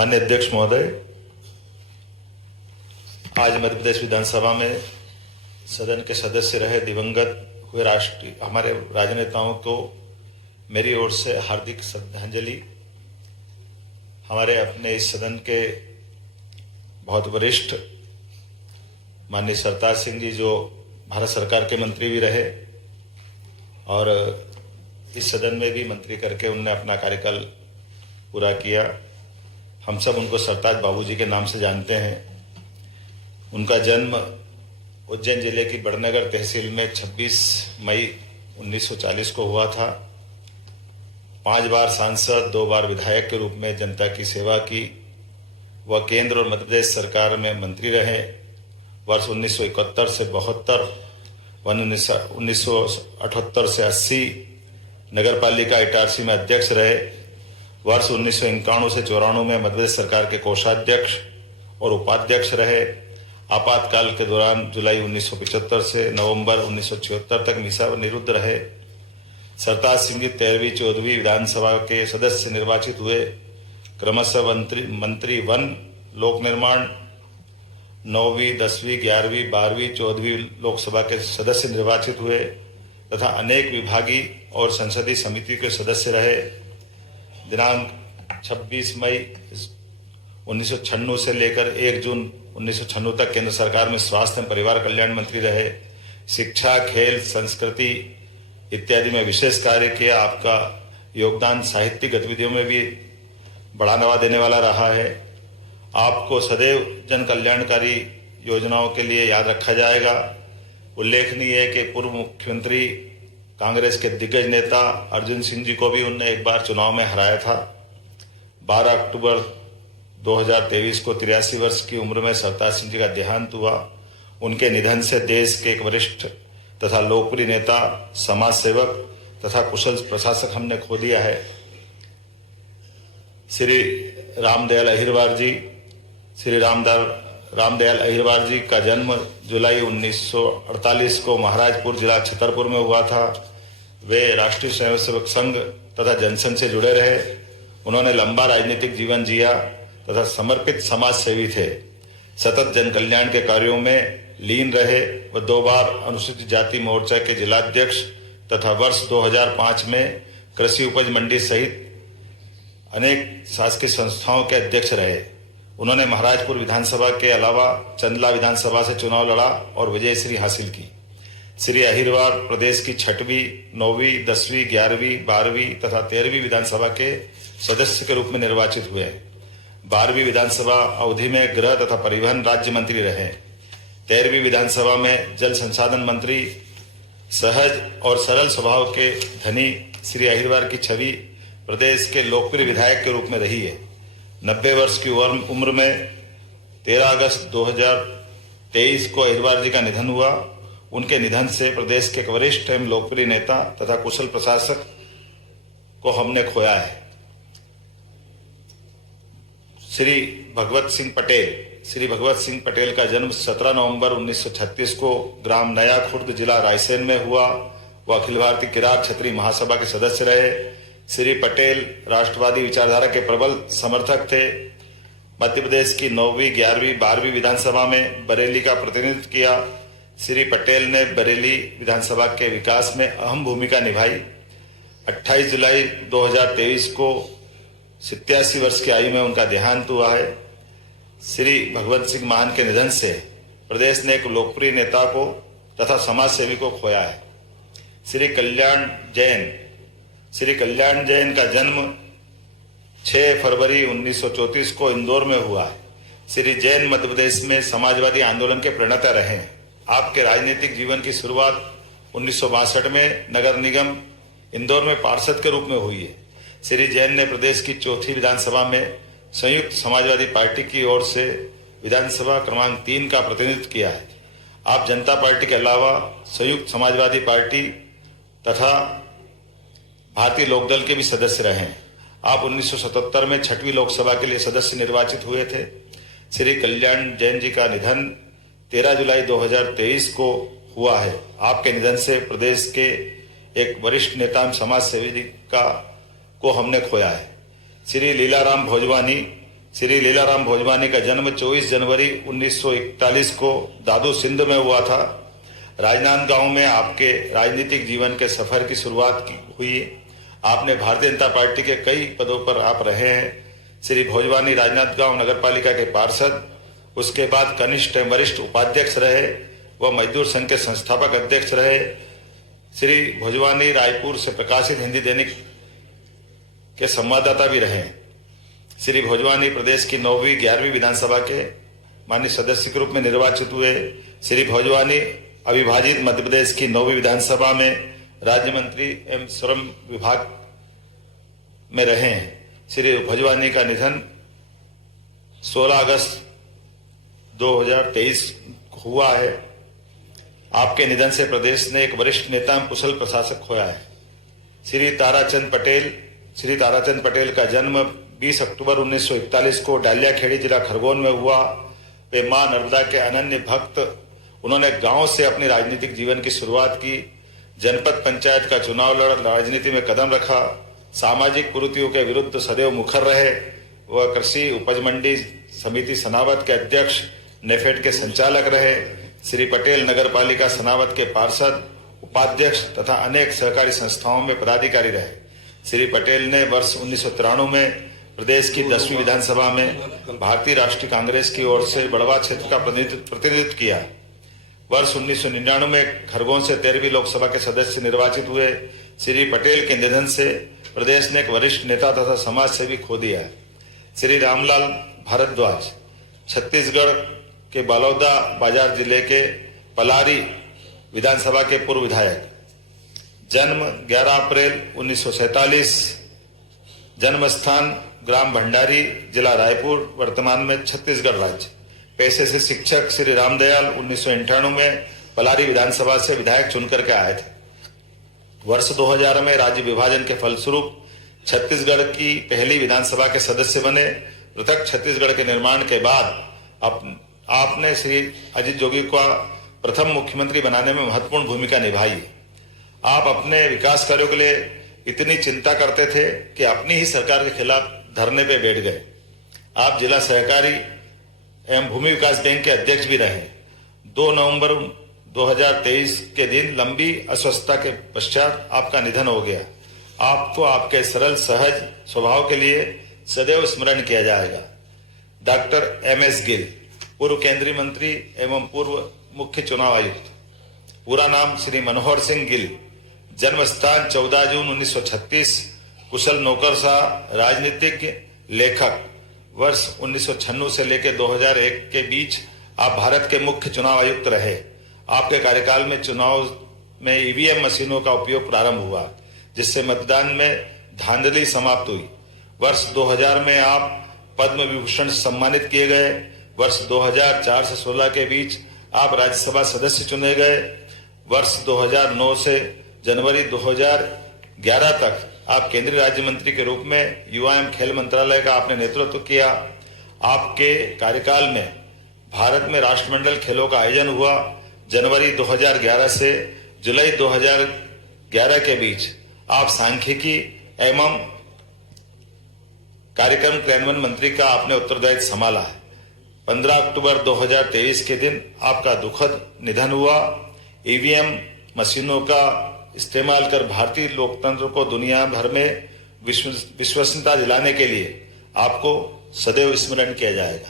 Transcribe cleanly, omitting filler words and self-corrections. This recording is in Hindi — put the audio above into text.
माननीय अध्यक्ष महोदय, आज मध्य प्रदेश विधानसभा में सदन के सदस्य रहे दिवंगत हुए राष्ट्रीय हमारे राजनेताओं को मेरी ओर से हार्दिक श्रद्धांजलि। हमारे अपने इस सदन के बहुत वरिष्ठ माननीय सरताज सिंह जी, जो भारत सरकार के मंत्री भी रहे और इस सदन में भी मंत्री करके उन्होंने अपना कार्यकाल पूरा किया। हम सब उनको सरताज बाबूजी के नाम से जानते हैं। उनका जन्म उज्जैन जिले की बड़नगर तहसील में 26 मई 1940 को हुआ था। 5 बार सांसद, 2 बार विधायक के रूप में जनता की सेवा की। वह केंद्र और मध्य प्रदेश सरकार में मंत्री रहे। वर्ष 1971 से 72, 1978 से 80 नगर पालिका इटारसी में अध्यक्ष रहे। वर्ष 1991 से 94 में मध्य प्रदेश सरकार के कोषाध्यक्ष और उपाध्यक्ष रहे। आपातकाल के दौरान जुलाई 1975 से नवंबर 1976 तक मीसा निरुद्ध रहे। सरताज सिंह जी 13वीं 14वीं विधानसभा के सदस्य निर्वाचित हुए। क्रमशः मंत्री वन, लोक निर्माण, 9वीं 10वीं 11वीं 12वीं 14वीं लोकसभा के सदस्य निर्वाचित हुए तथा अनेक विभागीय और संसदीय समिति के सदस्य रहे। दिनांक 26 मई 1996 से लेकर 1 जून 1996 तक केंद्र सरकार में स्वास्थ्य एवं परिवार कल्याण मंत्री रहे। शिक्षा, खेल, संस्कृति इत्यादि में विशेष कार्य किया। आपका योगदान साहित्यिक गतिविधियों में भी बढ़ावा देने वाला रहा है। आपको सदैव जन कल्याणकारी योजनाओं के लिए याद रखा जाएगा। उल्लेखनीय है कि पूर्व मुख्यमंत्री कांग्रेस के दिग्गज नेता अर्जुन सिंह जी को भी उनने एक बार चुनाव में हराया था। 12 अक्टूबर 2023 को 83 वर्ष की उम्र में सरताज सिंह जी का देहांत हुआ। उनके निधन से देश के एक वरिष्ठ तथा लोकप्रिय नेता, समाज सेवक तथा कुशल प्रशासक हमने खो दिया है। श्री रामदयाल अहिरवार जी का जन्म जुलाई 1948 को महाराजपुर जिला छतरपुर में हुआ था। वे राष्ट्रीय स्वयंसेवक संघ तथा जनसंघ से जुड़े रहे। उन्होंने लंबा राजनीतिक जीवन जिया तथा समर्पित समाज सेवी थे। सतत जन कल्याण के कार्यों में लीन रहे। वह 2 बार अनुसूचित जाति मोर्चा के जिलाध्यक्ष तथा वर्ष 2005 में कृषि उपज मंडी सहित अनेक शासकीय संस्थाओं के अध्यक्ष रहे। उन्होंने महाराजपुर विधानसभा के अलावा चंदला विधानसभा से चुनाव लड़ा और विजयश्री हासिल की। श्री अहिरवार प्रदेश की 6वीं, 9वीं, 10वीं, 11वीं, 12वीं तथा 13वीं विधानसभा के सदस्य के रूप में निर्वाचित हुए। 12वीं विधानसभा अवधि में गृह तथा परिवहन राज्य मंत्री रहे। 13वीं विधानसभा में जल संसाधन मंत्री। सहज और सरल स्वभाव के धनी श्री अहिरवार की छवि प्रदेश के लोकप्रिय विधायक के रूप में रही है। 90 वर्ष की उम्र में 13 अगस्त 2023 को अहिरवार जी का निधन हुआ। उनके निधन से प्रदेश के एक वरिष्ठ एवं लोकप्रिय नेता तथा कुशल प्रशासक को हमने खोया है। श्री भगवत सिंह पटेल का जन्म 17 नवंबर 1936 को ग्राम नया खुर्द जिला रायसेन में हुआ। वह अखिल भारतीय किरात क्षत्रिय महासभा के सदस्य रहे। श्री पटेल राष्ट्रवादी विचारधारा के प्रबल समर्थक थे। मध्य प्रदेश की 9वीं, 11वीं, 12वीं विधानसभा में बरेली का प्रतिनिधित्व किया। श्री पटेल ने बरेली विधानसभा के विकास में अहम भूमिका निभाई। 28 जुलाई 2023 को 87 वर्ष की आयु में उनका देहांत हुआ है। श्री भगवत सिंह मान के निधन से प्रदेश ने एक लोकप्रिय नेता को तथा समाज सेवी को खोया है। श्री कल्याण जैन का जन्म 6 फरवरी 1934 को इंदौर में हुआ है। श्री जैन मध्य प्रदेश में समाजवादी आंदोलन के प्रणेता रहे हैं। आपके राजनीतिक जीवन की शुरुआत 1962 में नगर निगम इंदौर में पार्षद के रूप में हुई है। श्री जैन ने प्रदेश की 4थी विधानसभा में संयुक्त समाजवादी पार्टी की ओर से विधानसभा क्रमांक 3 का प्रतिनिधित्व किया है। आप जनता पार्टी के अलावा संयुक्त समाजवादी पार्टी तथा भारतीय लोकदल के भी सदस्य रहे हैं। आप 1977 में 6वीं लोकसभा के लिए सदस्य निर्वाचित हुए थे। श्री कल्याण जैन जी का निधन 13 जुलाई 2023 को हुआ है। आपके निधन से प्रदेश के एक वरिष्ठ नेता समाज सेवी को हमने खोया है। श्री लीलाराम भोजवानी श्री लीलाराम भोजवानी का जन्म 24 जनवरी 1941 को दादू सिंध में हुआ था। राजनांदगांव में आपके राजनीतिक जीवन के सफर की शुरुआत हुई। आपने भारतीय जनता पार्टी के कई पदों पर आप रहे हैं। श्री भोजवानी राजनांदगांव नगर पालिका के पार्षद, उसके बाद कनिष्ठ एवं वरिष्ठ उपाध्यक्ष रहे व मजदूर संघ के संस्थापक अध्यक्ष रहे। श्री भोजवानी रायपुर से प्रकाशित हिंदी दैनिक के संवाददाता भी रहे। श्री भोजवानी प्रदेश की 9वीं 11वीं विधानसभा के माननीय सदस्य के रूप में निर्वाचित हुए। श्री भोजवानी अविभाजित मध्य प्रदेश की 9वीं विधानसभा में राज्य मंत्री एवं श्रम विभाग में रहे हैं। श्री भोजवानी का निधन 16 अगस्त 2023 हुआ है। आपके निधन से प्रदेश ने एक वरिष्ठ नेता एवं कुशल प्रशासक खोया है। श्री ताराचंद पटेल का जन्म 20 अक्टूबर 1941 को डालियाखेड़ी जिला खरगोन में हुआ। वे मां नर्मदा के अनन्य भक्त। उन्होंने गांव से अपनी राजनीतिक जीवन की शुरुआत की। जनपद पंचायत का चुनाव लड़ राजनीति में कदम रखा। सामाजिक कुरीतियों के विरुद्ध सदैव मुखर रहे। वह कृषि उपज मंडी समिति सनावद के अध्यक्ष, नेफेड के संचालक रहे। श्री पटेल नगर पालिका सनावद के पार्षद, उपाध्यक्ष तथा अनेक सहकारी संस्थाओं में पदाधिकारी रहे। श्री पटेल ने वर्ष 1993 में प्रदेश की 10वीं विधानसभा में भारतीय राष्ट्रीय कांग्रेस की ओर से बड़वा क्षेत्र का प्रतिनिधित्व किया। वर्ष 1999 में खरगोन से 13वीं लोकसभा के सदस्य निर्वाचित हुए। श्री पटेल के निधन से प्रदेश ने एक वरिष्ठ नेता तथा समाज सेवी खो दिया। श्री रामलाल भारद्वाज छत्तीसगढ़ के बलौदा बाजार जिले के पलारी विधानसभा के पूर्व विधायक। जन्म 11 अप्रैल 1947। जन्म स्थान ग्राम भंडारी, जिला रायपुर, वर्तमान में छत्तीसगढ़ राज्य। पेशे से शिक्षक। श्री रामदयाल 1998 में पलारी विधानसभा से विधायक चुनकर के आए थे। वर्ष 2000 में राज्य विभाजन के फलस्वरूप छत्तीसगढ़ की पहली विधानसभा के सदस्य बने। पृथक छत्तीसगढ़ के निर्माण के बाद आपने श्री अजीत जोगी को प्रथम मुख्यमंत्री बनाने में महत्वपूर्ण भूमिका निभाई। आप अपने विकास कार्यों के लिए इतनी चिंता करते थे कि अपनी ही सरकार के खिलाफ धरने पे बैठ गए। आप जिला सहकारी एवं भूमि विकास बैंक के अध्यक्ष भी रहे। 2 नवंबर 2023 के दिन लंबी अस्वस्थता के पश्चात आपका निधन हो गया। आपको आपके सरल सहज स्वभाव के लिए सदैव स्मरण किया जाएगा। डॉक्टर MS गिल, पूर्व केंद्रीय मंत्री एवं पूर्व मुख्य चुनाव आयुक्त। पूरा नाम श्री मनोहर सिंह गिल। जन्म स्थान 14 जून 1936। कुशल नौकरशाह, राजनीतिज्ञ, लेखक। वर्ष 1996 से लेकर 2001 के बीच आप भारत के मुख्य चुनाव आयुक्त रहे। आपके कार्यकाल में चुनाव में EVM मशीनों का उपयोग प्रारंभ हुआ, जिससे मतदान में धांधली समाप्त हुई। वर्ष 2000 में आप पद्म विभूषण से सम्मानित किए गए। वर्ष 2004 से 16 के बीच आप राज्यसभा सदस्य चुने गए। वर्ष 2009 से जनवरी 2011 तक आप केंद्रीय राज्य मंत्री के रूप में युवा एवं खेल मंत्रालय का आपने नेतृत्व किया। आपके कार्यकाल में भारत में राष्ट्रमंडल खेलों का आयोजन हुआ। जनवरी 2011 से जुलाई 2011 के बीच आप सांख्यिकी एवं कार्यक्रम क्रियान्वयन मंत्री का आपने उत्तरदायित्व संभाला है। 15 अक्टूबर 2023 के दिन आपका दुखद निधन हुआ। EVM मशीनों का इस्तेमाल कर भारतीय लोकतंत्र को दुनिया भर में विश्वसनीयता दिलाने के लिए आपको सदैव स्मरण किया जाएगा।